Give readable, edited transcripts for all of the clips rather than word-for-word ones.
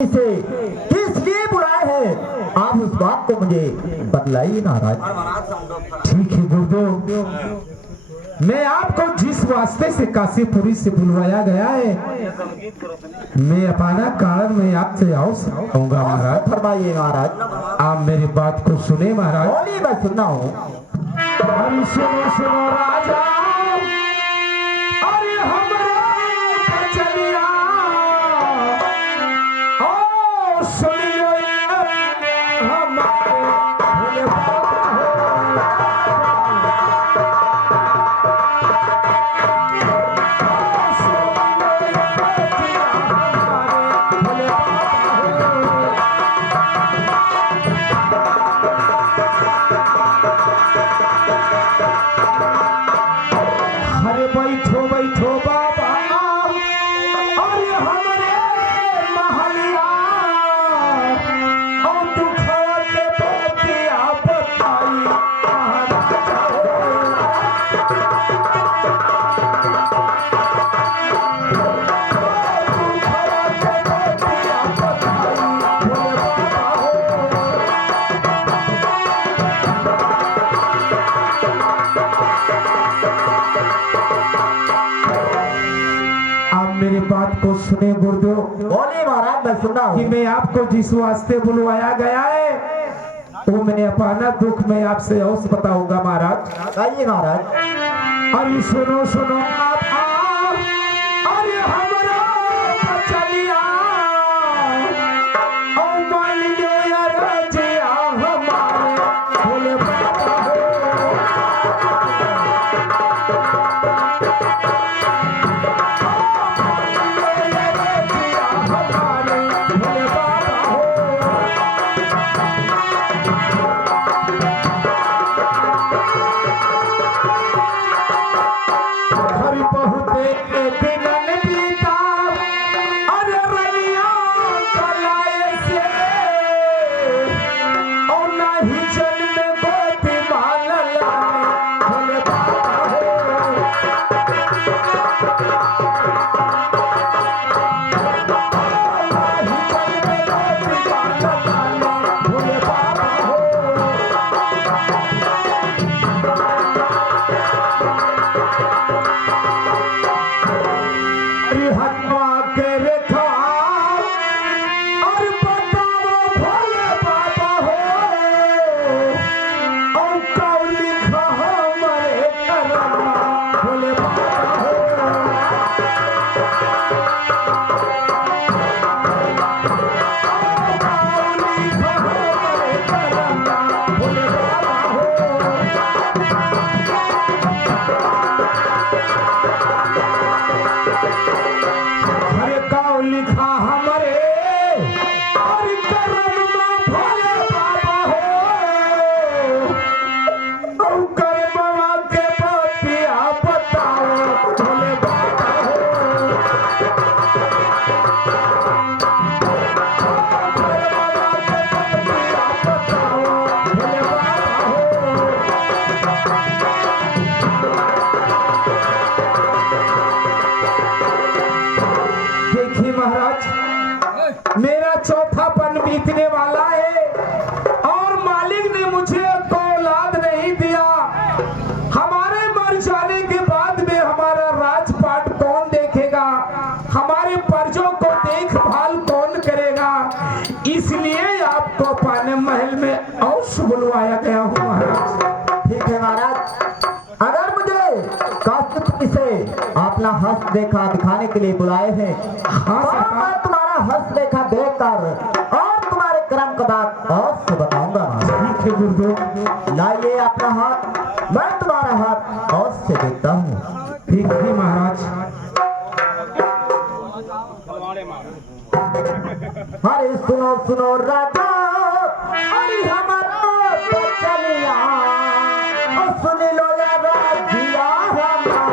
इसे किस लिए बुलाए हैं आप उस बात को मुझे बतलाइए महाराज। ठीक है गुरुदेव, मैं आपको जिस वास्ते से काशीपुरी से बुलवाया गया है, मैं अपना कारण मैं आपसे और सुनाऊंगा महाराज। फरमाइए महाराज। आप मेरी बात को सुने महाराज। बोलिए, मैं सुनना हूँ। अरे सुनो सुनो राजा, अरे हमारा बचनिया, ओ सुन लो हमारे भोले बाबा मेरी बात को सुने गुरुदेव। बोलिए महाराज, मैं सुनना हूँ। कि मैं आपको जिस वास्ते बुलवाया गया है, वो मैं अपना दुख में आपसे अवश्य बताऊंगा महाराज। आइए महाराज। अरे सुनो सुनो आप, अरे हमारा बचनिया, ओ मान लो यार रजिया हमारे भोले बाबा हो। मेरा चौथापन बीतने वाला है और मालिक ने मुझे औलाद नहीं दिया। हमारे मर जाने के बाद में हमारा राजपाट कौन देखेगा, हमारे पर्जों को देखभाल कौन करेगा, इसलिए आपको अपने महल में अवश्य बुलवाया गया हूँ महाराज। ठीक है महाराज, अगर मुझे काशीपुरी से अपना हस्त देखा दिखाने के लिए बुलाए हैं, मैं तुम्हारा हस्त देखा देखकर और तुम्हारे क्रम का बात और से बताऊंगा। ठीक है गुरुदेव, लाइए अपना हाथ, मैं तुम्हारा हाथ और से देखता हूँ। ठीक है महाराज। अरे सुनो सुनो राजा, अरे हमारा बचनिया, सुन लो या राजिया हमारा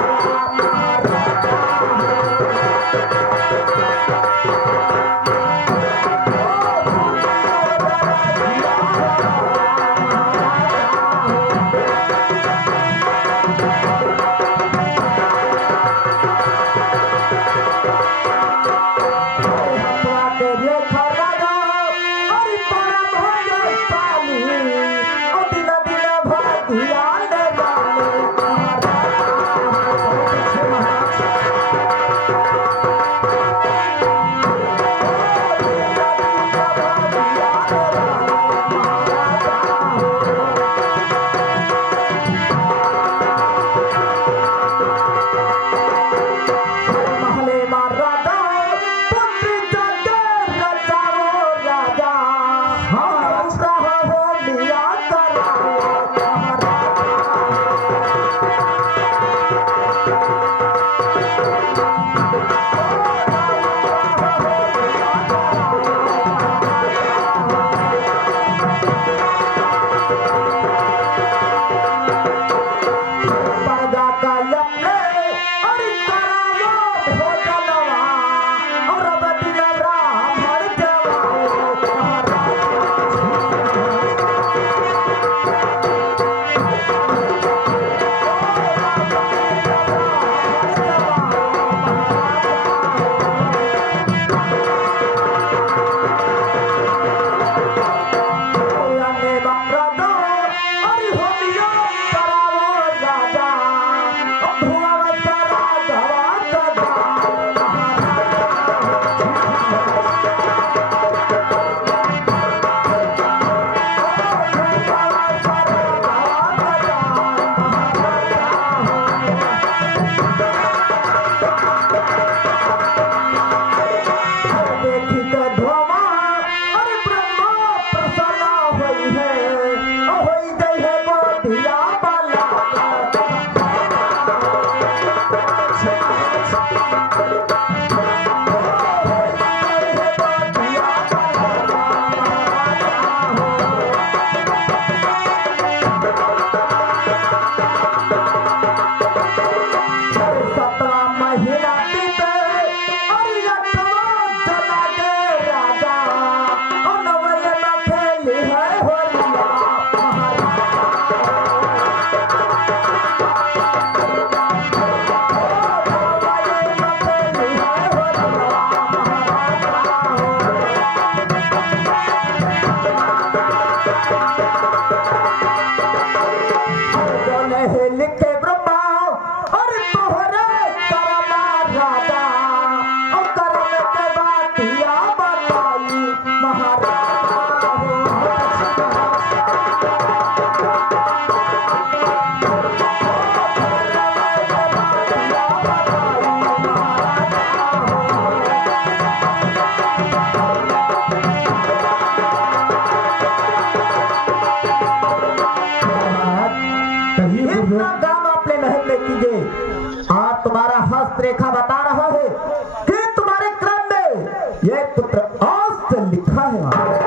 पुत्र औस से लिखा है महाराज।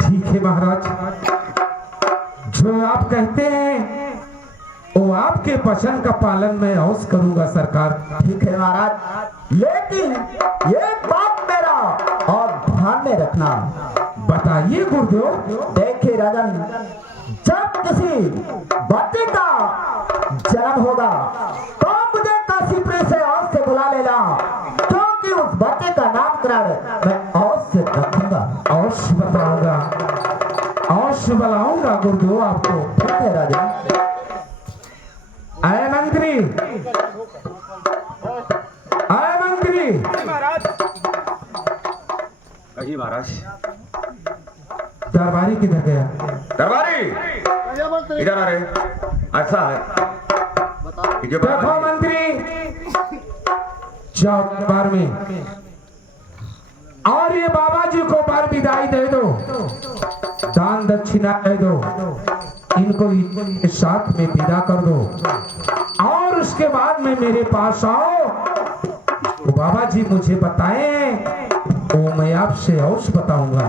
ठीक है महाराज, जो आप कहते हैं वो आपके वचन का पालन मैं अवश्य करूंगा सरकार। ठीक है महाराज, लेकिन एक बात मेरा और ध्यान में रखना। बताइए गुरुदेव। देखिए राजन, जब किसी बच्चे का जन्म होगा तो मुझे काशीपुर से औस से बुला लेना, क्योंकि उस बच्चे का नामकरण मैं औस से रखूंगा। अवश्य बताऊंगा, अवश्य बुलाऊंगा गुरुदेव आपको। ठीक है राजन। आए मंत्री, आए मंत्री। कही महाराज। दरबारी किधर गया? दरबारी इधर आ रहे। ऐसा है कि जो देखो मंत्री, जाओ दरबार में और ये बाबा जी को बार विदाई दे दो, दान दक्षिणा दे दो, इनको इनके साथ में विदा कर दो और उसके बाद में मेरे पास आओ। तो बाबा जी मुझे बताएं, वो मैं आपसे अवश्य बताऊंगा।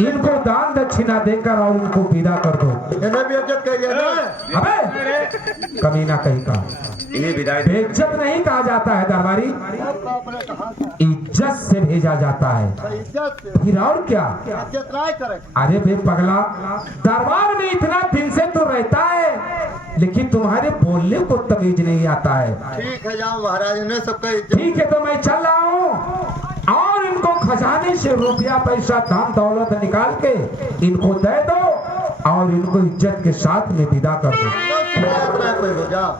इनको दान दक्षिणा देकर और उनको विदा कर दो। अबे कमीना कहीं का, इन्हें विदाई दे। बेइज्जत नहीं कहा जाता है दरबारी, इज्जत से भेजा जाता है। फिर और क्या? अरे बे पगला, दरबार में इतना दिन से तो रहता है, लेकिन तुम्हारे बोलने को तमीज नहीं आता है। ठीक है, जाओ महाराज ने सबका ठीक है, तो मैं चल रहा हूँ और इनको खजाने से रुपया पैसा दान दौलत निकाल के इनको दे दो और इनको इज्जत के साथ में विदा कर दो। जाओ।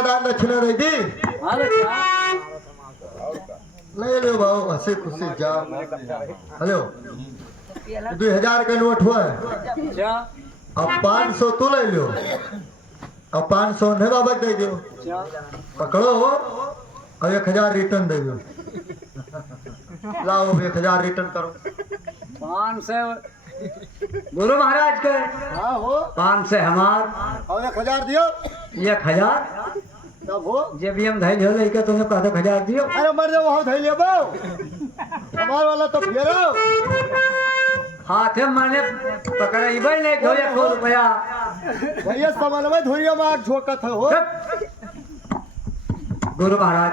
दान दक्षिणा दे दी, ले लो भाव, हंसी खुशी जाओ। हेलो, 2000 का नोट हुआ है, अब 500 तू ले लो, अब 500 ने बाबा दे दो, पकड़ो और 1000 रिटर्न दे दो। लाओ 1000 रिटर्न करो। 500 गुरु महाराज के। हाँ हो, 500 हमार और 1000 दियो। 1000 तब हो, जब भी हम धैल हो लेके तुम्हें कहा 1000 दियो। अरे मर जाओ, वहाँ धैल लेबो, हमार वाला तो फेरो। हाथ में मैंने पकड़ाई नहीं दो 100 रुपया। भैया सामान में धुरिया मार झोंकत हो। गुरु महाराज,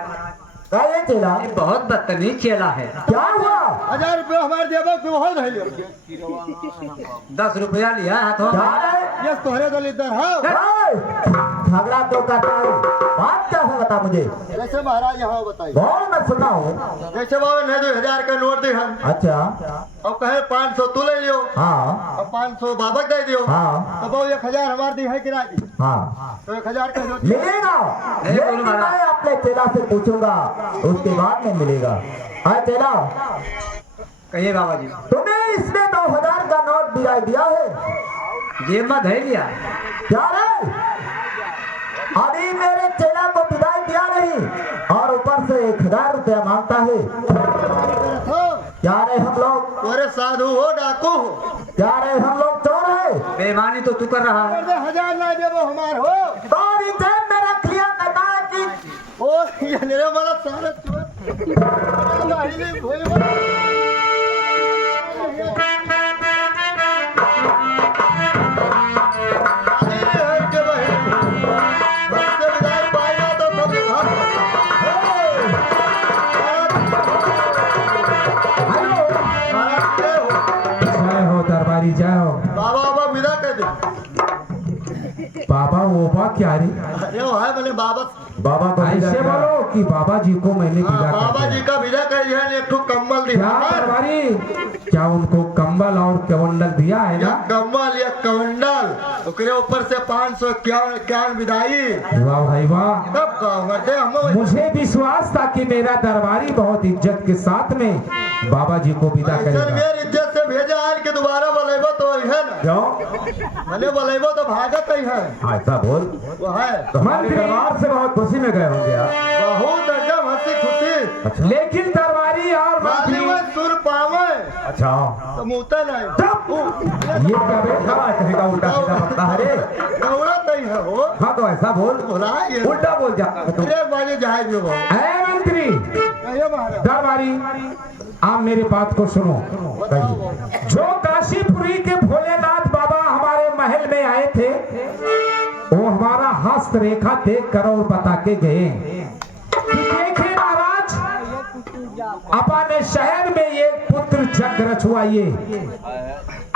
ये चेला ये बहुत बदतमीज चेला है। क्या हुआ? 1000 रुपया हमारे देबो, तुम हो धैल लेबो। 10 रुपया लिया हाथों क्या में। है? ये तोहरे दलिदर है। झगड़ा तो करता है, बात क्या है बता मुझे। जैसे महाराज यहाँ बताइए। बहुत मैं सुना हूँ। जैसे बाबा ने 2000 का नोट दी हम, अच्छा, अब कहे 500 तू ले लियो, हाँ अब 500 बाबा दे दियो, हाँ तो बहु 1000 हमार दी है कि नहीं? हाँ, तो 1000 कह दो। मिलेगा, लेकिन मैं अपने चेला से पूछूंगा, उसके बाद में मिलेगा। हाँ चेला, कहिए बाबा जी। तुम्हें इसने 2000 का नोट दिया है? जेब में धैल लिया। क्या रे? अभी मेरे चेला को विदाई दिया नहीं और ऊपर से 1000 रुपया मांगता है। क्या रे हम लोग? तोरे साधु हो, डाकू हो? क्या रे हम लोग चोर है? बेईमानी तो तू कर रहा है। 1000 ना देबो हमार हो। तो अभी जेब में रख लिया, कहता है कि ओ ये मेरे वाला सारा चोर। नहीं भोले जय हो दरबारी, जय हो। बाबा बाबा विदा कर दे। बाबा ओबा क्या रे? अरे वो है मैंने बाबा, बाबा को विदा ऐसे किया। बोलो कि बाबा जी को मैंने हाँ, विदा कर बाबा दिया। जी का विदा कर दिया है, एक ठो कम्बल क्या दिया। दरबारी, क्या उनको कंबल और कमंडल दिया है या ना? कम्बल या कमंडल, उसके ऊपर से 500 क्या विदाई। वाह भाई वाह, तब कहूँगा दे हम। मुझे विश्वास था कि मेरा दरबारी बहुत इज्जत के साथ में बाबा जी को विदा ऐसा करेगा। मेरी इज्जत से भेजा आज के दोबारा बोलेबो तो वही है ना। क्यों? भले बोलेबो तो भागत ही है। ऐसा बोल। वो है तो हमारे दरबार से बहुत खुशी में गए होंगे आप। बहुत एकदम हंसी खुशी। अच्छा, लेकिन दरबारी और खाली मंत्री वो सुर पावे अच्छा तो मुँहता नहीं ये क्या बैठा हुआ कहेगा उल्टा सीधा बकता है रे। दौड़ा नहीं है वो हाँ तो ऐसा बोल, बोला ये उल्टा बोल जा तू। एक बाजे जहाज में बाबू ऐ मंत्री कहिए महाराज दरबारी, आप मेरी बात को सुनो। जो काशीपुरी के भोलेनाथ बाबा हमारे महल में आए थे, वो हमारा हस्त रेखा देख कर और बता के गए कि देखे महाराज, अपने शहर में एक पुत्र जग रचवाइए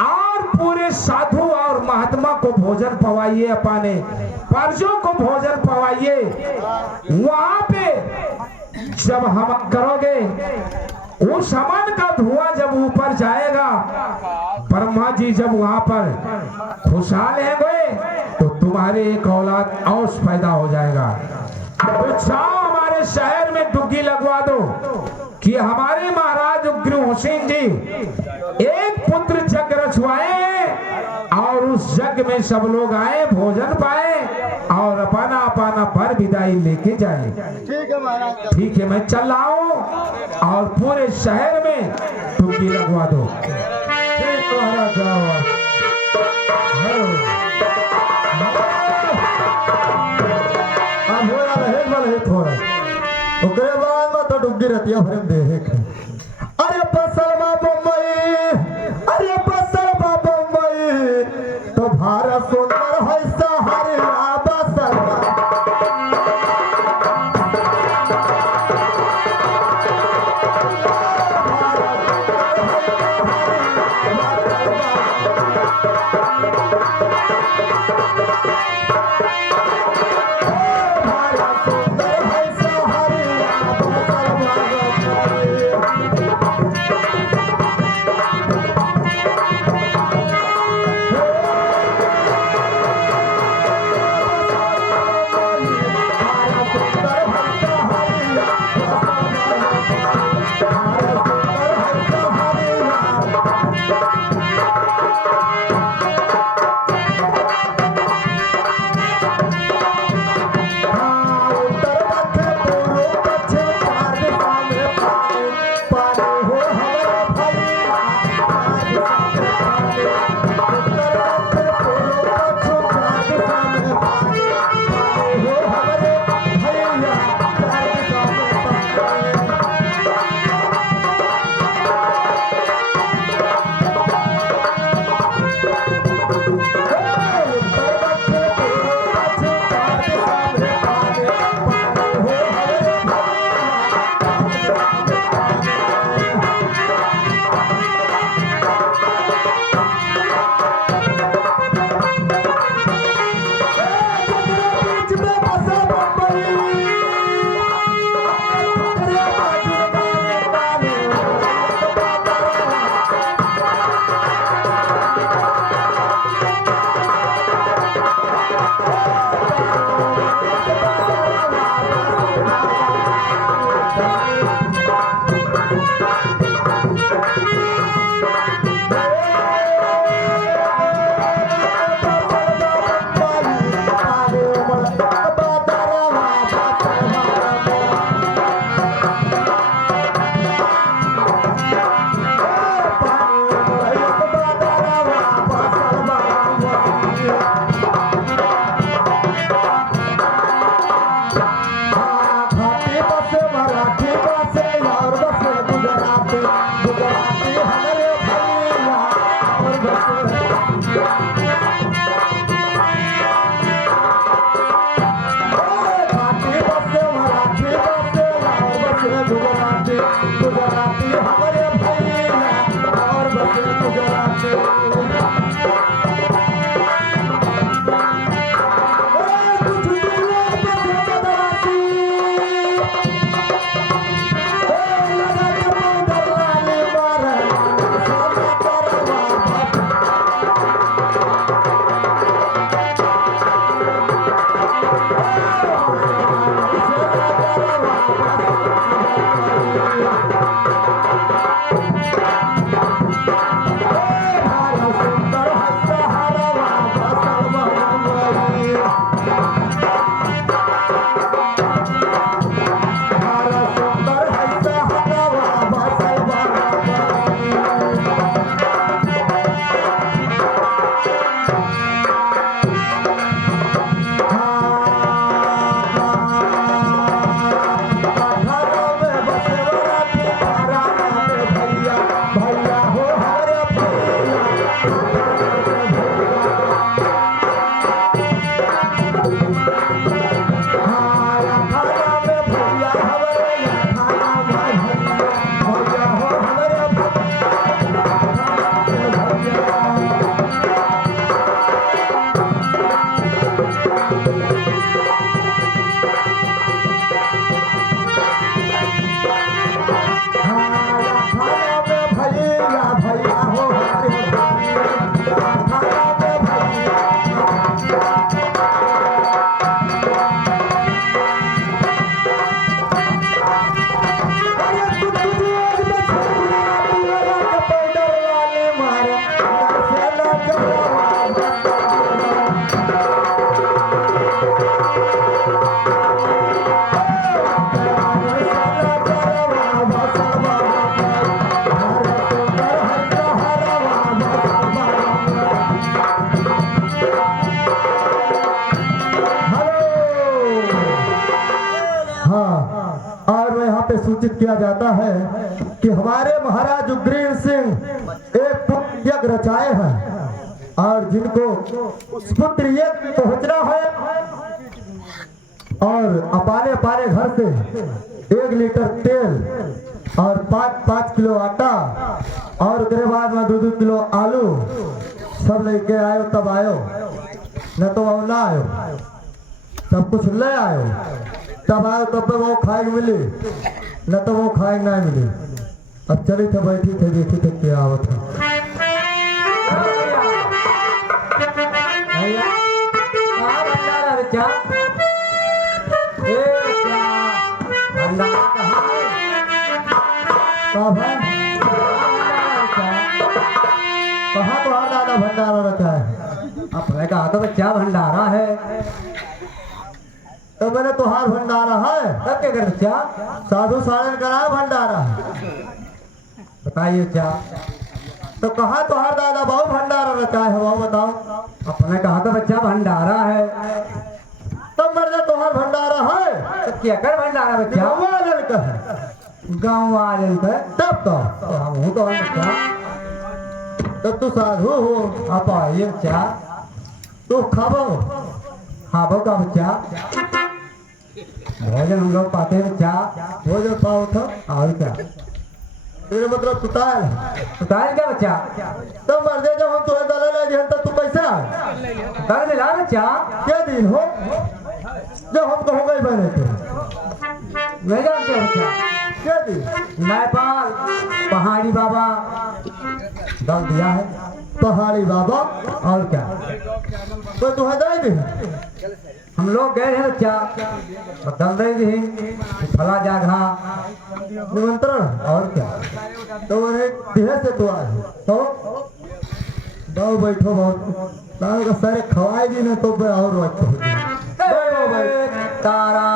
और पूरे साधु और महात्मा को भोजन पवाइए, अपने पर्जों को भोजन पवाइए। वहां पे जब हम करोगे, उस हवन का धुआं जब ऊपर जाएगा, ब्रह्मा जी जब वहां पर खुशहाल होंगे तो तुम्हारे एक औलाद और पैदा हो जाएगा। तो जाओ हमारे शहर में डुग्गी लगवा दो कि हमारे महाराज उग्र हुसैन जी एक पुत्र जग रचवाए और उस जग में सब लोग आए, भोजन पाए और अपना अपना पर विदाई लेके जाए। ठीक है महाराज ठीक है, मैं चल रहा हूँ और पूरे शहर में डुग्गी लगवा दो। ठीक महाराज जाओ। हेलो। अब हो रहा है वाला है थोड़ा। ओकरे बाद में तो डुग्गी रहती है भरम देख। अरे बसलवा बम्बई, अरे बसलवा बम्बई, तो भारत सुंदर है सहारा बसलवा। पे सूचित किया जाता है कि हमारे महाराज उग्रवीर सिंह एक पुत्र यज्ञ रचाए हैं और जिनको उस पुत्र यज्ञ पहुंचना है और अपाने अपाने घर से 1 लीटर तेल और 5-5 किलो आटा और उसके बाद में 2-2 किलो आलू सब लेके आयो तब आयो, न तो वो ना आयो, सब कुछ ले आयो तब आयो तब वो खाए मिली, न तो वो खाए ना मिली। अब चली थे बैठी थे देखी थे क्या आवत है। भैया कहाँ भंडारा रे क्या? ए क्या भंडारा कहाँ है? कब है कहाँ तो दादा भंडारा रखा है? अपने कहा तो क्या भंडारा है? तो मैंने तुहार भंडारा है तब क्या कर क्या? साधु साधन करा भंडारा बताइए क्या? तो कहाँ तुहार दादा बहु भंडारा रचा है वो बताओ। अपने कहा तो बच्चा भंडारा है। तब मर्द तुहार भंडारा है तो क्या कर भंडारा बच्चा? वालन का है गाँव वाले का तब तो हम हूँ तो बच्चा। तब तू साधु हो आप आइए बच्चा। तू खाबो हाँ वो का बच्चा भोजन हम लोग पाते हैं बच्चा। भोजन पाओ था और क्या? तेरे मतलब सुताल उतार क्या बच्चा? तब मर्द जब हम तुम्हें दले ले दिए तब तू पैसा आए कर मिला बच्चा। क्या दिन हो जब हम कहो गए बने थे नहीं जानते हो बच्चा? क्या दिन नेपाल पहाड़ी बाबा दल दिया है। पहाड़ी बाबा और क्या? तो तुम्हें दे दी हम लोग गए हैं बच्चा बदल रही थी फला जागा निमंत्रण और क्या? तो मैंने देह से तो आज तो बहु बैठो बहुत तार का सारे खवाएगी ना तो मैं और वक्त हो गई तारा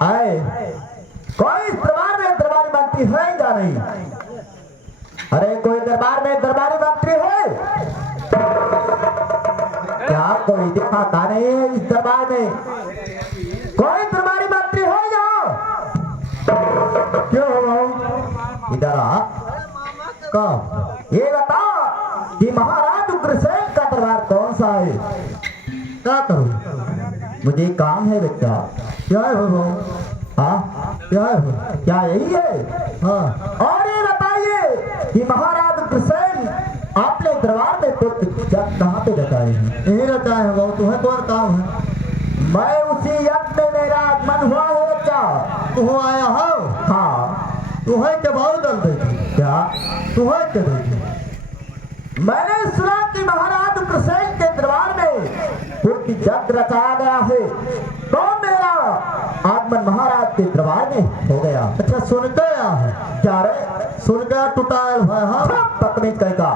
आए कोई इस दरबार में दरबारी मंत्री है या नहीं? अरे कोई दरबार में दरबारी मंत्री है क्या? कोई दिखाता नहीं है इस दरबार में। कोई दरबारी मंत्री है यहाँ? क्यों हो इधर आ। कब ये बता कि महाराज उग्रसेन का दरबार कौन सा है? क्या करूं मुझे काम है बच्चा। क्या है हो हाँ क्या है क्या यही है? हाँ और ये बताइए कि महाराज उग्रसेन आपने दरबार में तो जब कहाँ पे रचाए हैं? यही रहता है बहु तुम्हें तो और काम है। मैं उसी यज्ञ में मेरा आगमन हुआ है बच्चा। तू आया हो हाँ तुम्हें के भाव दल देगी क्या? तुम्हें के देगी मैंने सुना कि महाराज उग्रसेन के दरबार में पूर्ति यज्ञ रचाया गया है तो मेरा आगमन महाराज के दरबार में हो गया। अच्छा सुन के आया है क्या रे? सुन के टुटायल भाई हाँ पत्नी कहेगा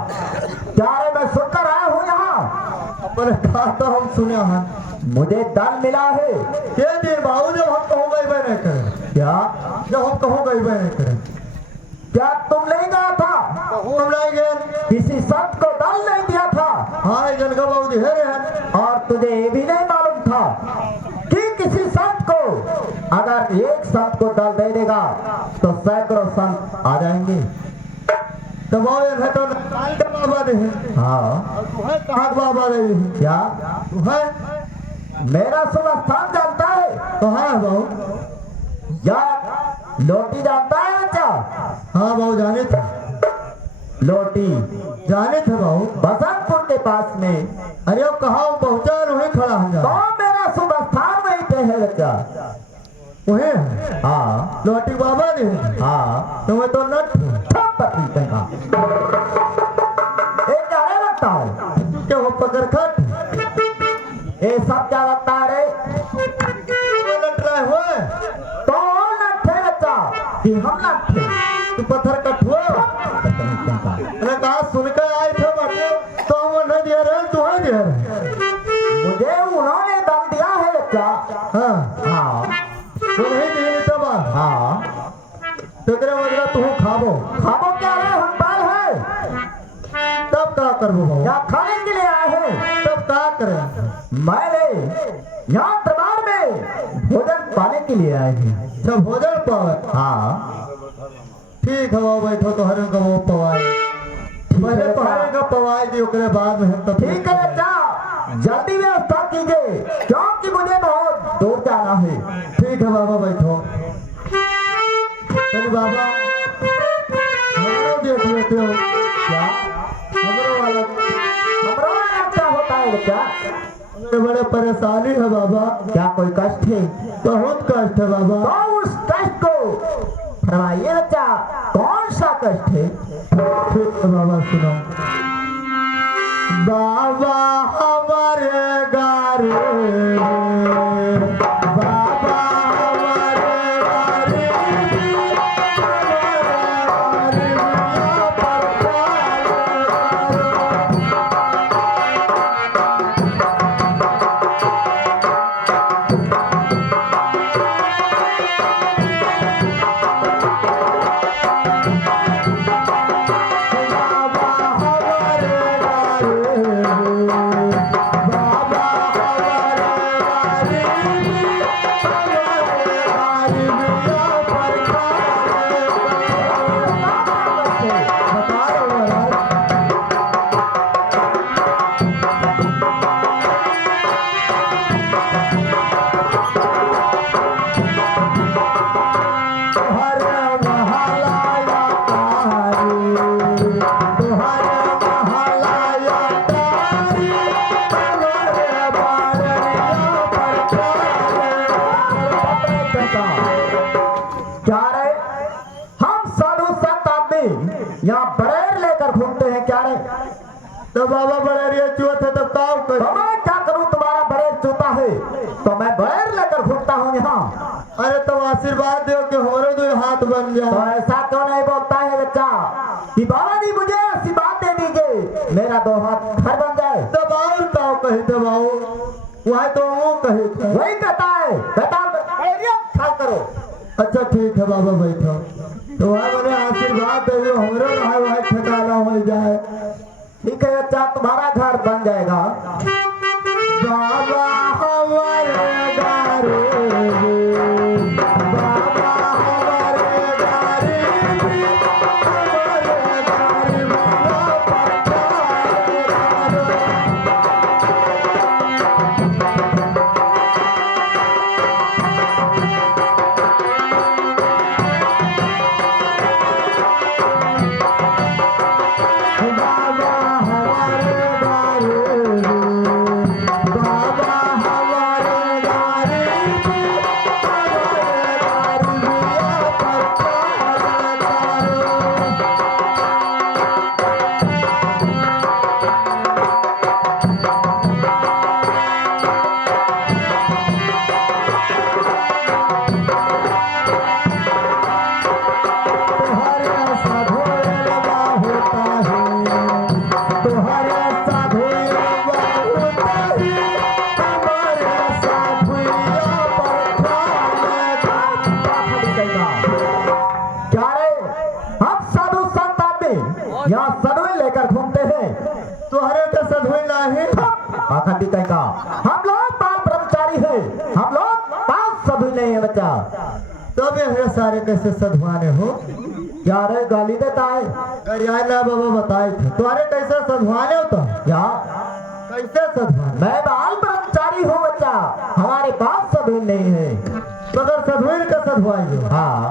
क्या रे? मैं सुनकर आया हूँ यहाँ। अपने कहा तो हम सुने हैं मुझे दल मिला है। के दिन बाबू जब हम कहो गई बने करें क्या? जब हम कहो गई बने करें क्या तुम नहीं गया था? हम नहीं गए किसी संत को दल नहीं दिया था हाँ जन का बाबू हेरे हैं और तुझे ये भी नहीं मालूम था कि किसी संत को अगर एक संत को दल दे देगा तो सैकड़ों संत आ जाएंगे। तो बाबू ये तो काल का बाबा दे हाँ तुम्हें कहाँ का बाबा दे क्या? तुम्हें मेरा शुभ स्थान जानता है कहाँ है बाबू या लोटी जानता है बच्चा? हाँ बाबू जाने थे लोटी जाने थे बाबू बसंतपुर के पास में। अरे अब कहाँ पहुँचा वहीं खड़ा हम तो जा मेरा शुभ स्थान वहीं पे है बच्चा। वहीं है हाँ लोटी बाबा दे हाँ तुम्हें तो नट पत्नी कहेगा ये क्या रे लगता है? क्या हो पकड़ खट ये सब क्या लगता है रे? नट रहे हुए तो नट थे बच्चा कि हम नट थे? तू पत्थर कट हुआ अरे कहा सुन के आए थे बटे तो हम नहीं दे रहे तुम्हें दे रहे मुझे उन्होंने दल दिया है बच्चा। हाँ हाँ तो नहीं दिए तो करबो बाबू? यहाँ खाने के लिए आए हैं। तब का करें? मैंने यहाँ दरबार में भोजन पाने के लिए आए हैं। सब भोजन पावे? हाँ ठीक है बाबू, बैठो तो हरे का वो पवाई। पहले तो हरे का पवाई दी, ओकरे बाद में हम तब ठीक है बच्चा, जल्दी व्यवस्था कीजिए क्योंकि मुझे बहुत दूर जाना है। ठीक है बाबा, बैठो। चल बाबा, हमरो देख लेते हो क्या हमरो वाला? हमारा क्या होता है बच्चा? हमें बड़े परेशानी है बाबा, क्या कोई कष्ट है? बहुत कष्ट है बाबा। तो उस कष्ट को फरमाइए बच्चा, कौन सा कष्ट है? ठीक है बाबा, सुनो। बाबा हमारे गारे, बाबा हमारे गारे, क्या रे, हम साधु संत आदमी यहाँ बड़ेर लेकर घूमते हैं क्या रे? तो बाबा बड़े रिया चुआ थे तब काम कर। तो मैं क्या करूँ, तुम्हारा बड़ेर चूता है तो मैं बड़ेर लेकर घूमता हूँ यहाँ। अरे तो आशीर्वाद दो कि हमारे दो हाथ बन तो जाए। ऐसा क्यों नहीं बोलता है बच्चा कि बाबा जी मुझे आशीर्वाद दे दीजिए, मेरा 2 हाथ घर बन जाए। दबाओ ताओ कही दबाओ, वह तो वो कही था। वही कहता है, कहता ख्याल करो। अच्छा ठीक है बाबा, बैठो। तो वह मैंने आशीर्वाद दे दो, हमारे रहा वह ठिकाना हो जाए। ठीक है बच्चा, तुम्हारा घर बन जाएगा। बाबा हमारे गारे, बाबा हमारे गारे, हमारे गारे बाबा पठाए। बाबा हमारे गारे, बाबा हमारे गारे, हमारे गारे बिया पठाए तारो। तुम्हारे साधु लगा होता है, तुम्हारे साधु लगा होता है, हमारे साधु क्या रे, हम साधु संत आदमी यहाँ सदवे लेकर घूमते हैं। तुम्हारे का साधु नहीं। आखंडी का हम लोग बाल ब्रह्मचारी हैं, हम लोग पास सभी नहीं है बच्चा। तब ये सारे कैसे सधवाने हो? क्या रे, गाली देता है गरियाना बाबा बताए थे तुम्हारे कैसे सधवाने हो? तो क्या? कैसे सधवाने? मैं बाल ब्रह्मचारी हूँ बच्चा, हमारे पास सभी नहीं है। मगर सधुइन का सधवाई हो? हाँ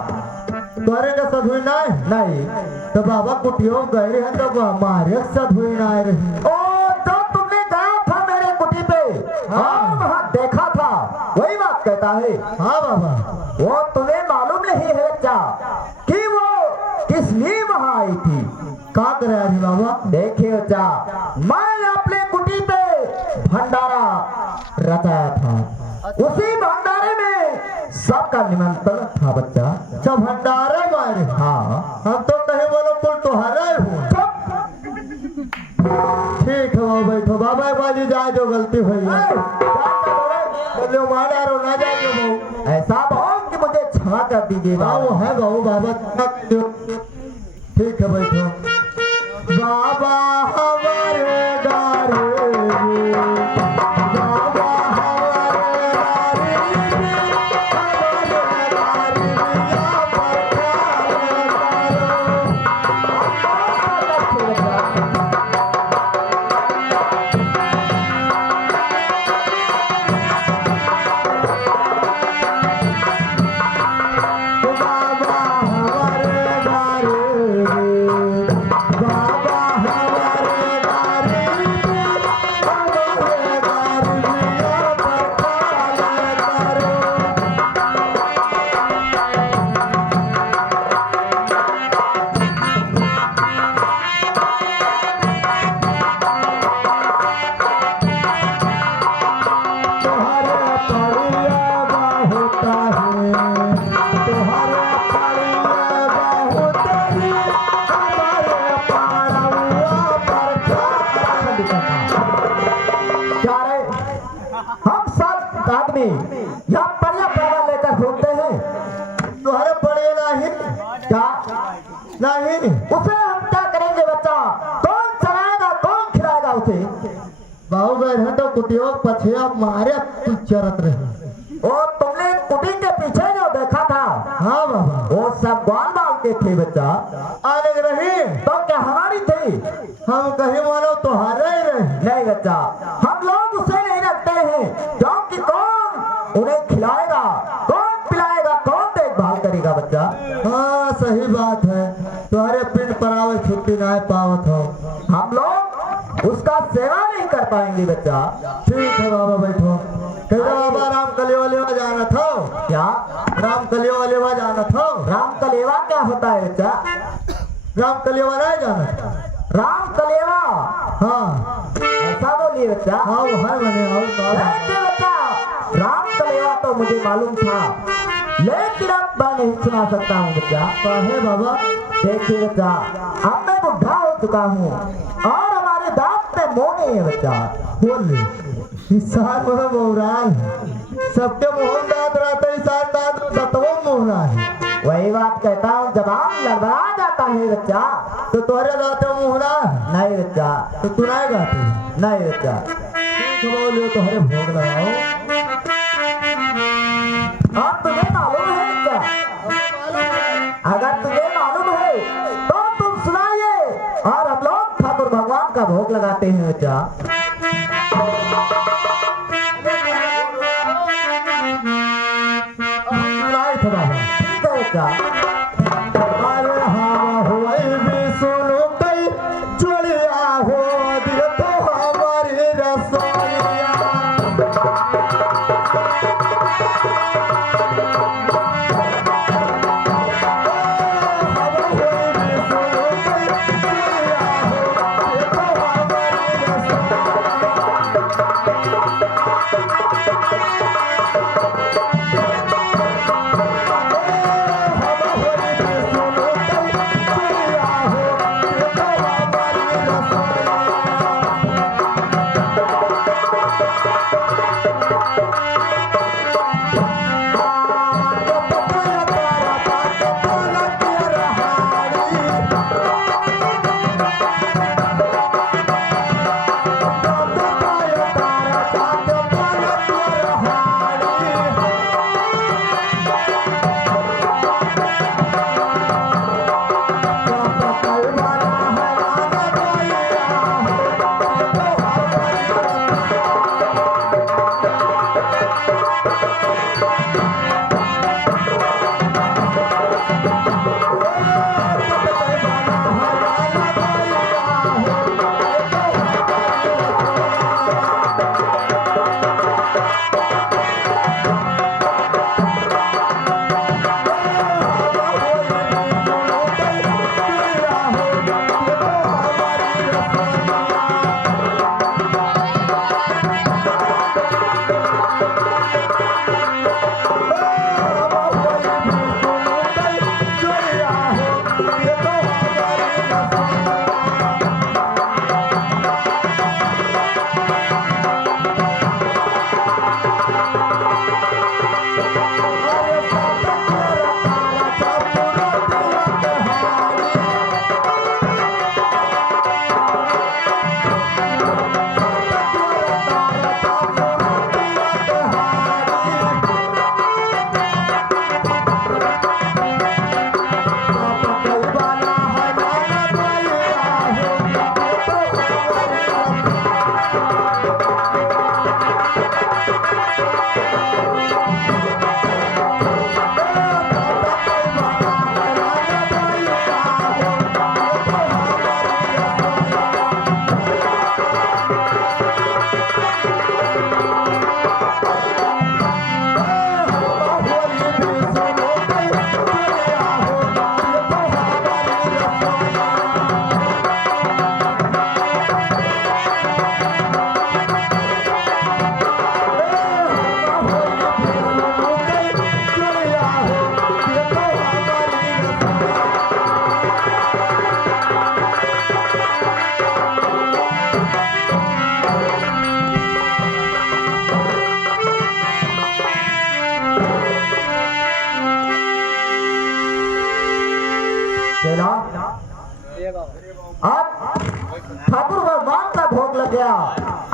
तुम्हारे का सधुइन नहीं? नहीं। तो बाबा कुटियों गए रहे तो हमारे सधुइन आए रहे। ओ जो तुमने गया था मेरे कुटी पे और वहाँ देखा था, वही बात कहता है। हाँ बाबा, वो तुम्हें मालूम नहीं है बच्चा कि वो किस लिए वहाँ आई थी? का करे अरे बाबा? देखिए बच्चा, मैं अपने कुटी पे भंडारा रचाया था, उसी भंडारे में सबका निमंत्रण था बच्चा। अच्छा भंडारे मारे? हाँ। हम तो कहे बोलो कुल तुम्हारा ही हो। ठीक है बाबा, बैठो। बाबा बाजी जाए जो गलती हुई है। बोलो मारा रो ना जाए बाबू। ऐसा बहुत कि मुझे क्षमा कर दीजिए। हाँ वो है बाबू, बाबा ठीक है बैठो। बाबा हमारे आदमी यहाँ बढ़िया पैदा लेकर घूमते हैं। तुम्हारे पड़े नहीं क्या नहीं उसे हम क्या करेंगे बच्चा? कौन चलाएगा, कौन खिलाएगा उसे? बाबू गए हैं तो कुटियों पछिया मारे तू चरत रहे। और तुमने कुटी के पीछे जो देखा था, हाँ बाबा वो सब ग्वाल बाल के थे बच्चा। आने रही तो क्या हमारी थी? हम कहीं मानो तुम्हारे ही रहे। नहीं बच्चा, हम लोग उसे नहीं रखते हैं, क्योंकि कौन उन्हें खिलाएगा, कौन पिलाएगा, कौन देखभाल करेगा बच्चा? हाँ सही बात है, तुम्हारे पिंड पर आवे छुट्टी ना पावत हो। हम लोग उसका सेवा नहीं कर पाएंगे बच्चा। ठीक है बाबा बैठो। कहते बाबा राम कलियोलेवा जाना था। क्या राम कलियोलेवा जाना था। राम कलेवा क्या होता है बच्चा? राम कलियोवा नहीं जाना था। राम कलेवा हाँ ऐसा बोलिए बच्चा। हाँ वो है मैंने देखिए बच्चा, राम कलेवा तो मुझे मालूम था, लेकिन अब मैं नहीं सुना सकता हूँ बच्चा। है बाबा। देखिए बच्चा, अब मैं बुढ़ा हो चुका हूँ और हमारे दांत में मोह नहीं है बच्चा। बोल ईशान में मोहरान सबके मोहन दांत रहते ईशान दांत में दतवों मोहरा है। वही बात कहता हूँ, जबान लड़बड़ा जाता है बच्चा। तो तुम्हारे दांत में मोहरा है नहीं बच्चा, तो तू नहीं गाती। नहीं बच्चा। बोलियो तुम्हारे भोग लगाओ। अब तुझे मालूम है बच्चा? अगर तुझे मालूम है तो तुम सुनाइए, और हम लोग ठाकुर भगवान का भोग लगाते हैं बच्चा। सुनाई था बाबा। ठीक है बच्चा। अरे हाँ हुई भी सुनो कई चलिया हो दिल तो हमारी रसोइया।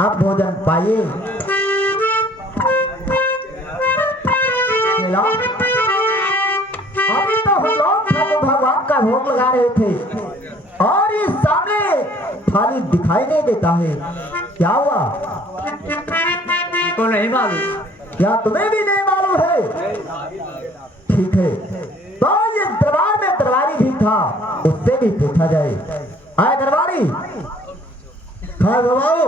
आप भोजन पाइए। मिला? अभी तो हम लोग ठाकुर भगवान का भोग लगा रहे थे और इस सामने थाली दिखाई नहीं देता है। क्या हुआ? को नहीं मालूम। क्या तुम्हें भी नहीं मालूम है? ठीक है, तो इस दरबार में दरबारी भी था, उससे भी पूछा जाए। आए दरबारी। हाँ बाबू,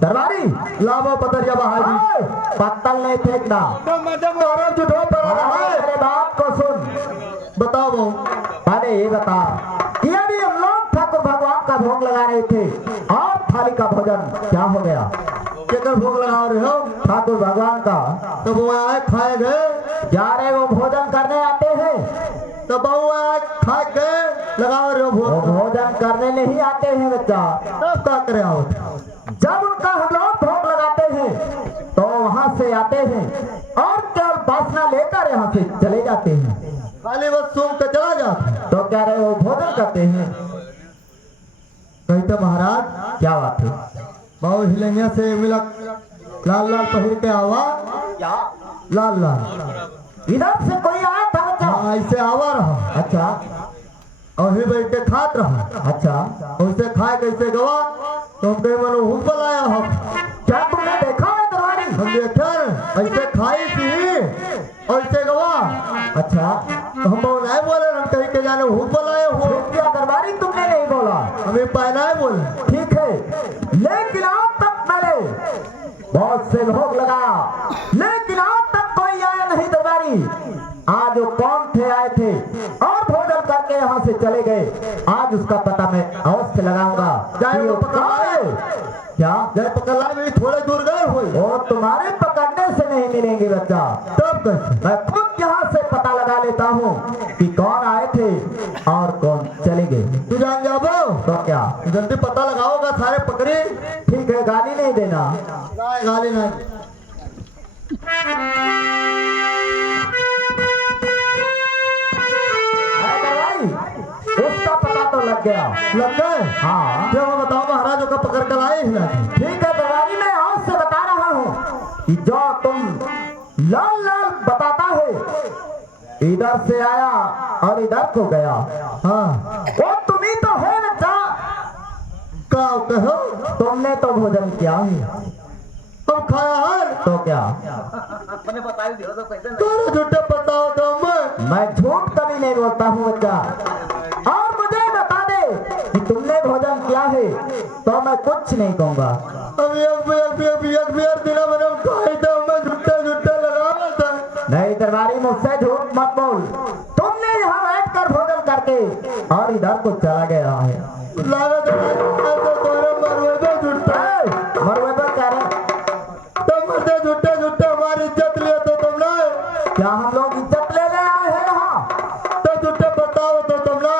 दरबारी लाभो पतरिया बहाई पत्तल नहीं फेंकना। मेरे बात को सुन। बताओ बाबू। अरे ये बता कि अभी हम लोग ठाकुर भगवान का भोग लगा रहे थे और थाली का भोजन क्या हो गया? केकर भोग लगा रहे हो? ठाकुर भगवान का। तो वो आए खाए गए, जा रहे वो भोजन करने आते हैं, तो बहू आए खाए गए लगा रहे हो वो भोग। भोजन करने नहीं आते हैं बच्चा। तब क्या करे आओ? जब उनका हम लोग भोग लगाते हैं तो वहाँ से आते हैं और केवल वासना लेकर यहाँ से चले जाते हैं। खाली बस सूंघ के चला जाता। तो क्या रहे वो भोजन करते हैं? कहते महाराज क्या बात है? बाबू हिलैया से मिला लाल लाल पहिर के आवा, क्या लाल लाल इधर से कोई आया था बच्चा? हाँ, ऐसे आवा रहा अच्छा और ही बैठ के खात रहा। अच्छा, उसे खाए कैसे गवा तो हम कहे मनो हुक बुलाया हम। क्या तुमने देखा है दरबारी? हम देखे ऐसे खाई थी ऐसे गवा। अच्छा, तो हम बहु नहीं बोले, हम कहीं के जाने हुक बुलाए हो। क्या दरबारी तुमने नहीं बोला? हमें पहना है बोले। ठीक है, लेकिन आज तक मैंने बहुत से भोग लगाया, लेकिन आज तक कोई आया नहीं दरबारी। आज वो कौन थे आए थे और भोजन करके यहाँ से चले गए, आज उसका पता मैं अवश्य लगाऊंगा। जाए कि वो वो पकड़ कौन लाए। है? क्या जय पकड़ला में थोड़े दूर गए हो वो तुम्हारे पकड़ने से नहीं मिलेंगे बच्चा। तब कैसे? मैं खुद यहाँ से पता लगा लेता हूँ कि कौन आए थे और कौन चले गए। तू जान जाबो तो क्या जल्दी पता लगाओगा सारे पकड़े। ठीक है, गाली नहीं देना। गाली नहीं। है दरबारी, उसका पता तो लग गया। लग गए? हाँ जब वो बताओ महाराजों का पकड़ कर लाए हिला के। ठीक है दरबारी, मैं आज से बता रहा हूँ कि जो तुम लाल लाल बताता है, इधर से आया और इधर को गया, हाँ वो तुम ही तो है बच्चा। का कहो तुमने तो भोजन किया है, हम खाया है। तो क्या तोरे झूठे बताओ तो मैं झूठ कभी नहीं बोलता हूँ बच्चा। और मुझे बता दे कि तुमने भोजन किया है तो मैं कुछ नहीं कहूँगा। अभी एक दिन मैंने खाई था, मैं झूठे झूठे लगा था। नहीं दरबारी, मुझसे झूठ मत बोल। तुमने यहाँ बैठकर भोजन करके और इधर को चला गया है। लागत तो तोरे मरवे पे झूठे मरवे पर कह रहे तुम मरते झूठे झूठे हमारी इज्जत लिए तो तुमने। क्या हम लोग इज्जत लेने आए हैं यहाँ? तो झूठे बताओ तो तुमने।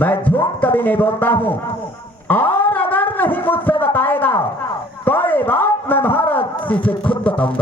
मैं झूठ कभी नहीं बोलता हूँ और अगर नहीं मुझसे बताएगा तो ये बात मैं महाराज जी से खुद बताऊंगा।